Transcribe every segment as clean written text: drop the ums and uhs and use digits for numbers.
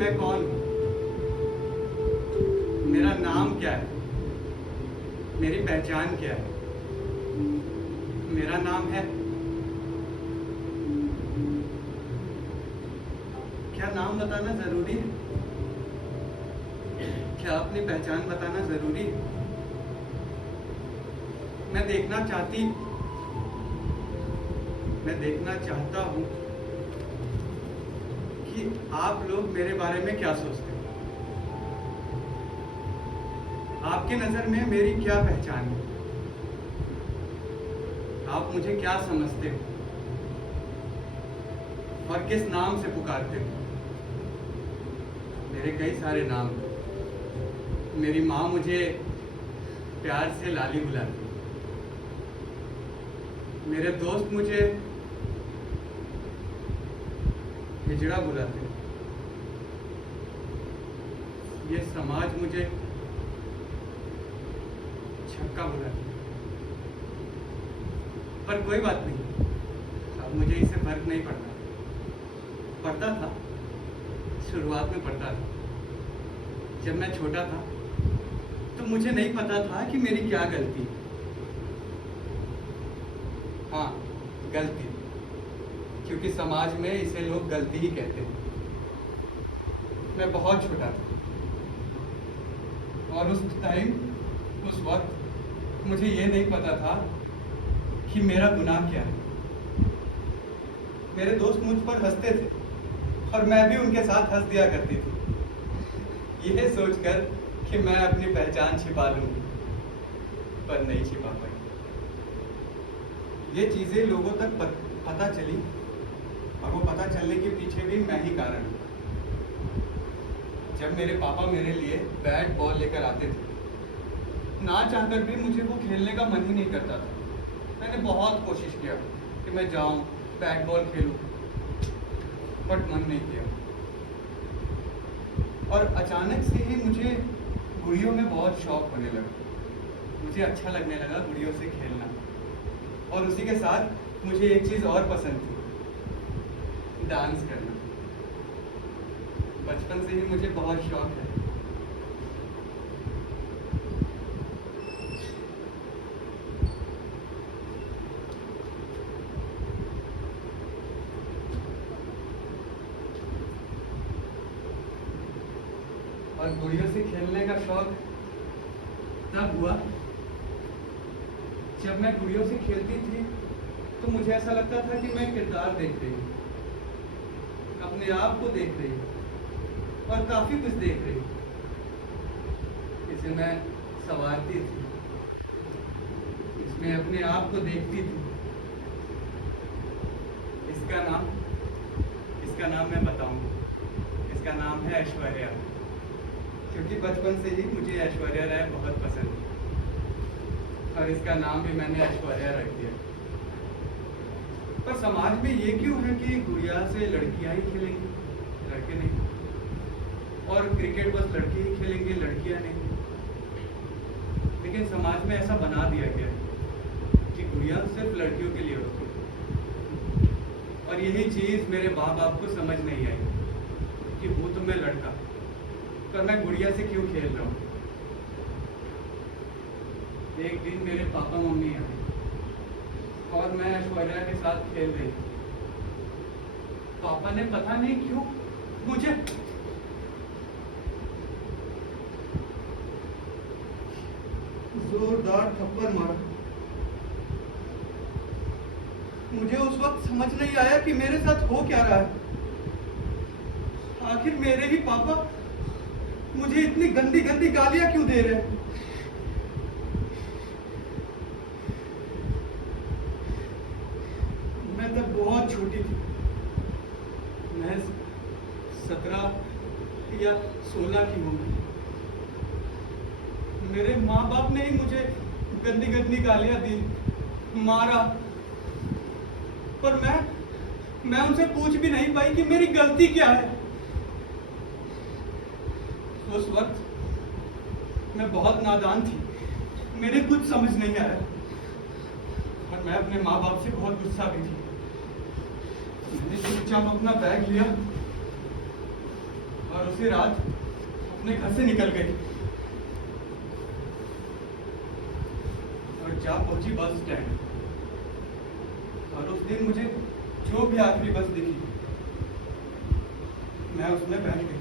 मैं कौन हूँ, मेरा नाम क्या है, मेरी पहचान क्या है। मेरा नाम है, क्या नाम बताना जरूरी है? क्या अपनी पहचान बताना जरूरी है? मैं देखना चाहता हूँ कि आप लोग मेरे बारे में क्या सोचते हैं। आपके नजर में मेरी क्या पहचान है, आप मुझे क्या समझते हो और किस नाम से पुकारते हो। मेरे कई सारे नाम हैं। मेरी माँ मुझे प्यार से लाली बुलाती है, मेरे दोस्त मुझे हिजड़ा बुलाते हैं, ये समाज मुझे छक्का बुलाता है। पर कोई बात नहीं, अब मुझे इससे फर्क नहीं पड़ता था। शुरुआत में पड़ता था। जब मैं छोटा था तो मुझे नहीं पता था कि मेरी क्या गलती है। हाँ, गलती, क्योंकि समाज में इसे लोग गलती ही कहते हैं। मैं बहुत छोटा था और उस वक्त मुझे ये नहीं पता था कि मेरा गुनाह क्या है। मेरे दोस्त मुझ पर हंसते थे और मैं भी उनके साथ हंस दिया करती थी, यह सोचकर कि मैं अपनी पहचान छिपा लूंगी, पर नहीं छिपा पाई। ये चीजें लोगों तक पता चली और वो पता चलने के पीछे भी मैं ही कारण हूँ। जब मेरे पापा मेरे लिए बैट बॉल लेकर आते थे, ना चाहकर भी मुझे वो खेलने का मन ही नहीं करता था। मैंने बहुत कोशिश किया कि मैं जाऊं बैट बॉल खेलूं, बट मन नहीं किया। और अचानक से ही मुझे गुड़ियों में बहुत शौक होने लगा। मुझे अच्छा लगने लगा गुड़ियों से खेलना, और उसी के साथ मुझे एक चीज़ और पसंद थी, डांस करना। बचपन से ही मुझे बहुत शौक है। और गुड़ियों से खेलने का शौक तब हुआ जब मैं गुड़ियों से खेलती थी तो मुझे ऐसा लगता था कि मैं किरदार देख रही हूँ, अपने आप को देख रही हूँ और काफी कुछ देख रही हूँ। इसे मैं संवारती थी, इसमें अपने आप को देखती थी। इसका नाम मैं बताऊंगा। इसका नाम है ऐश्वर्या, क्योंकि बचपन से ही मुझे ऐश्वर्या राय बहुत पसंद है और इसका नाम भी मैंने ऐश्वर्या रख दिया। पर समाज में ये क्यों है कि गुड़िया से लड़कियां ही खेलेंगी, लड़के नहीं, और क्रिकेट बस लड़के ही खेलेंगे, लड़कियां नहीं। लेकिन समाज में ऐसा बना दिया गया है कि गुड़िया सिर्फ लड़कियों के लिए होती है। और यही चीज मेरे माँ बाप को समझ नहीं आई कि वो तो मैं लड़का, पर मैं गुड़िया से क्यों खेल रहा हूँ। एक दिन मेरे पापा मम्मी आए और मैं ऐश्वर्या के साथ खेल रही थी। पापा ने पता नहीं क्यों मुझे जोरदार थप्पड़ मारा। मुझे उस वक्त समझ नहीं आया कि मेरे साथ हो क्या रहा है। आखिर मेरे ही पापा मुझे इतनी गंदी गंदी गालियां क्यों दे रहे हैं। मैं तब बहुत छोटी थी, मैं 17 या 16 की होंगी। मेरे माँ बाप ने ही मुझे गंदी गंदी गालियां दी, मारा, पर मैं उनसे पूछ भी नहीं पाई कि मेरी गलती क्या है। उस वक्त मैं बहुत नादान थी, मेरे कुछ समझ नहीं आया और मैं अपने माँ बाप से बहुत गुस्सा भी थी। मैंने चुपचाप अपना बैग लिया और उसी रात अपने घर से निकल गई और जा पहुंची बस स्टैंड। और उस दिन मुझे जो भी आखिरी बस दिखी मैं उसमें बैठ गई।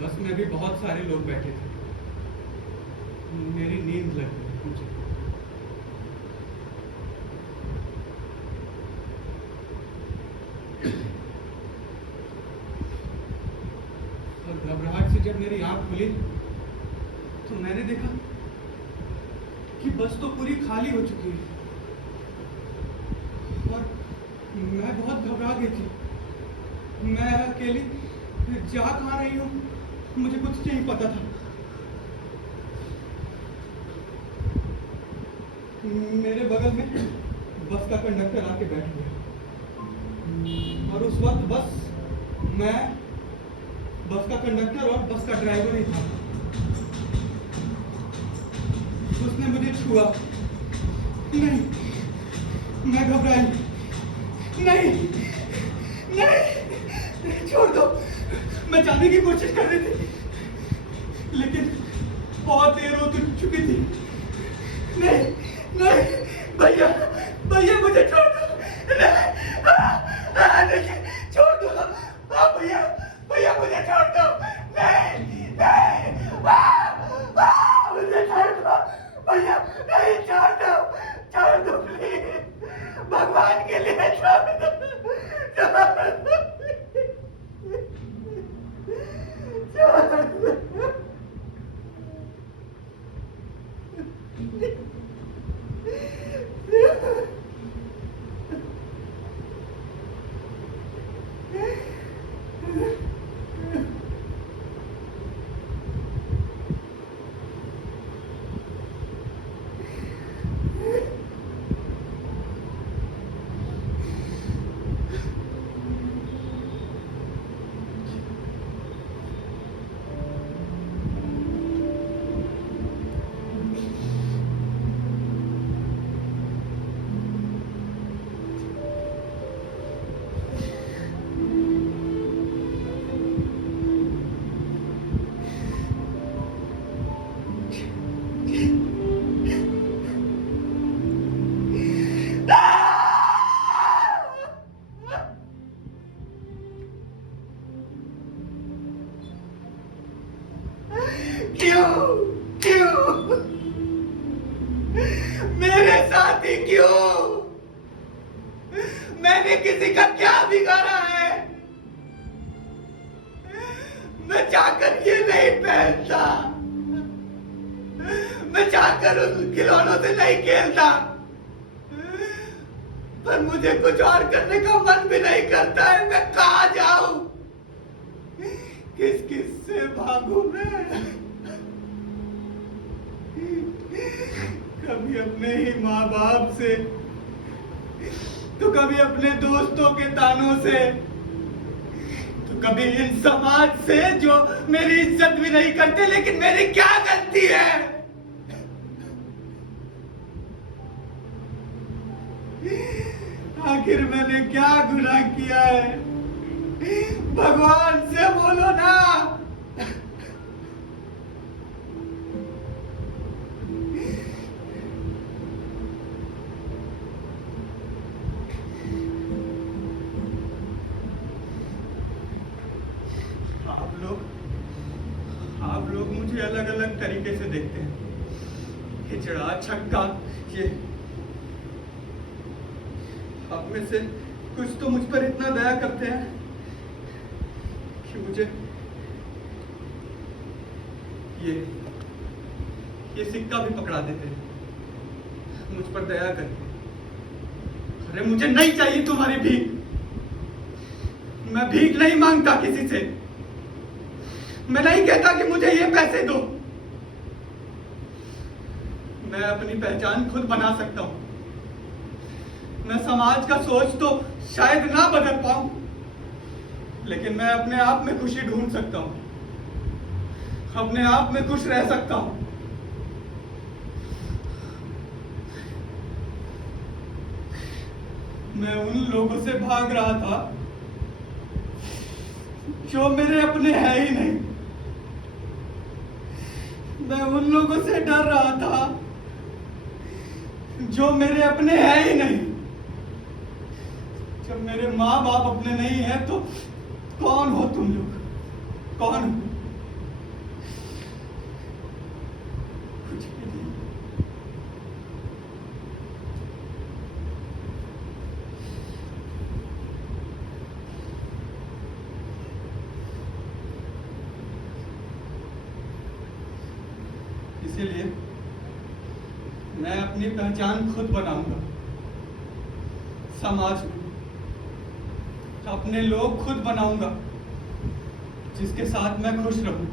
बस में भी बहुत सारे लोग बैठे थे। मेरी नींद लग गई मुझे। और घबराहट से जब मेरी आंख खुली तो मैंने देखा कि बस तो पूरी खाली हो चुकी है और मैं बहुत घबरा गई थी। मैं अकेली जा कहाँ रही हूँ मुझे कुछ नहीं पता था। मेरे बगल में बस का कंडक्टर आके बैठ गया और उस वक्त मैं बस का कंडक्टर और बस का ड्राइवर ही था। उसने मुझे छुआ। नहीं, मैं घबराई। नहीं नहीं, छोड़ दो। मैं जाने की कोशिश कर रही थी लेकिन बहुत देर हो चुकी थी। नहीं नहीं, भैया मुझे छोड़ दो। नहीं, छोड़ दो भैया मुझे छोड़ दो। नहीं मुझे छोड़ दो भैया। नहीं, छोड़ दो प्लीज, भगवान के लिए छोड़ दो। क्यों मेरे साथ ही क्यों? मैंने किसी का क्या बिगाड़ा है? मैं चाहकर ये नहीं पहनता, मैं चाहकर उन खिलौनों से नहीं खेलता, पर मुझे कुछ और करने का मन भी नहीं करता है। मैं कहाँ जाऊं, किस से भागूं मैं? कभी अपने ही माँ बाप से तो कभी अपने दोस्तों के तानों से तो कभी इन समाज से जो मेरी इज्जत भी नहीं करते। लेकिन मेरी क्या गलती है? आखिर मैंने क्या गुनाह किया है? भगवान से बोलो ना। आप लोग मुझे अलग अलग तरीके से देखते हैं। हिजड़ा, छक्का, ये आप में से कुछ तो मुझ पर इतना दया करते हैं कि मुझे ये सिक्का भी पकड़ा देते हैं मुझ पर दया करके। अरे मुझे नहीं चाहिए तुम्हारी भीख। मैं भीख नहीं मांगता किसी से। मैं नहीं कहता कि मुझे ये पैसे दो। मैं अपनी पहचान खुद बना सकता हूं। मैं समाज का सोच तो शायद ना बदल पाऊं, लेकिन मैं अपने आप में खुशी ढूंढ सकता हूं, अपने आप में खुश रह सकता हूं। मैं उन लोगों से भाग रहा था जो मेरे अपने हैं ही नहीं। मैं उन लोगों से डर रहा था जो मेरे अपने हैं ही नहीं। जब मेरे माँ बाप अपने नहीं है तो कौन हो तुम लोग? कौन हो? कुछ भी नहीं। इसीलिए मैं अपनी पहचान खुद बनाऊंगा। समाज में अपने लोग खुद बनाऊंगा जिसके साथ मैं खुश रहूं।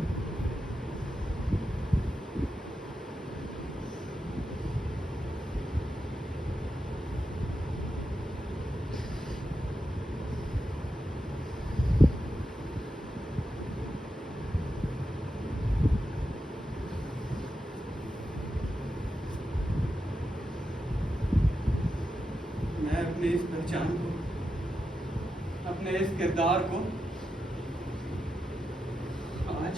मैं अपनी इस पहचान को, अपने इस किरदार को आज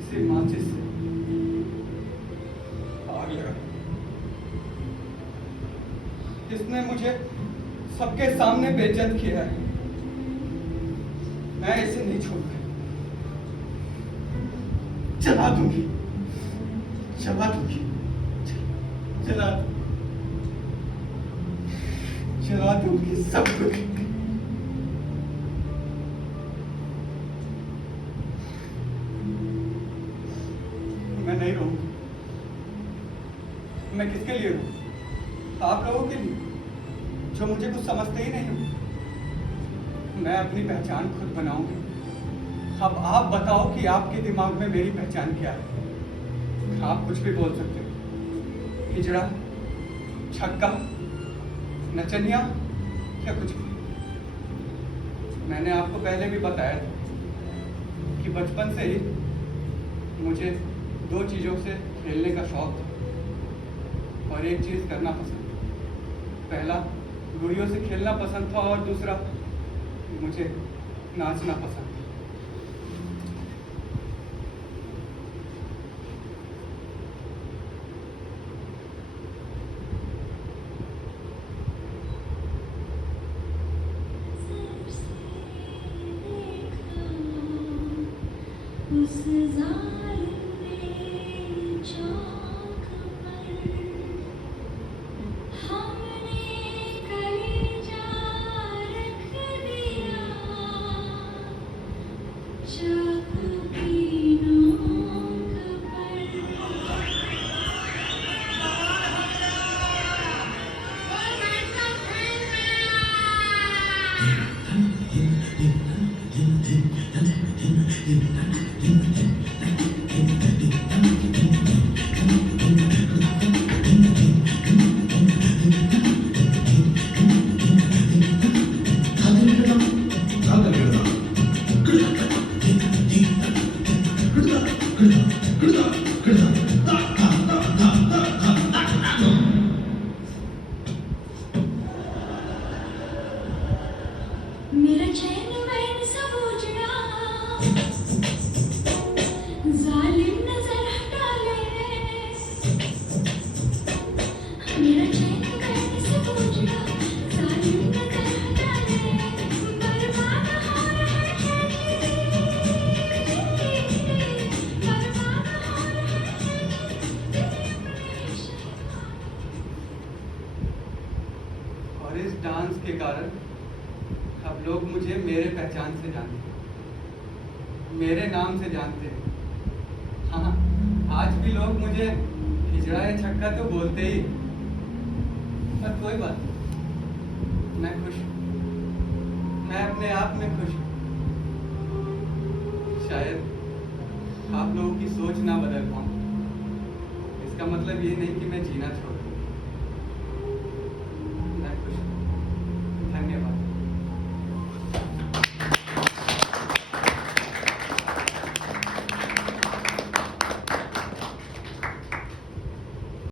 इसी माचिस से आग लगा। इसने मुझे सबके सामने बेइज्जत किया है। मैं इसे नहीं छोड़ूंगा। जला दूंगी, जला दूंगी, जला दूंगी, जला दूंगी सब कुछ। मैं नहीं रहूंगा। मैं किसके लिए हूँ? आप लोगों के लिए जो मुझे कुछ समझते ही नहीं हो। मैं अपनी पहचान खुद बनाऊंगी। अब आप बताओ कि आपके दिमाग में मेरी पहचान क्या है? आप कुछ भी बोल सकते हो। हिजड़ा, छक्का, नचनिया या कुछ भी। मैंने आपको पहले भी बताया था कि बचपन से ही मुझे दो चीज़ों से खेलने का शौक था और एक चीज़ करना पसंद। पहला गुड़ियों से खेलना पसंद था और दूसरा मुझे नाचना पसंद था। उस जालिम ने चौक पर हमने कलेजा रख दिया, चाकू की नोक मेरा चैन वैन सब उजड़ा, जालिम नजर हटा ले। मेरा चैन वैन सब उजड़ा, जालिम नजर हटा ले। बर्बाद हो रहे हैं जी, बर्बाद हो रहे हैं जी। और इस डांस के कारण अब लोग मुझे मेरे पहचान से जानते हैं, मेरे नाम से जानते हैं। हाँ, आज भी लोग मुझे हिजड़ा या छक्का तो बोलते ही, पर कोई बात नहीं। मैं खुश हूँ। मैं अपने आप में खुश हूँ। शायद आप लोगों की सोच ना बदल पाऊँ। इसका मतलब ये नहीं कि मैं जीना छोड़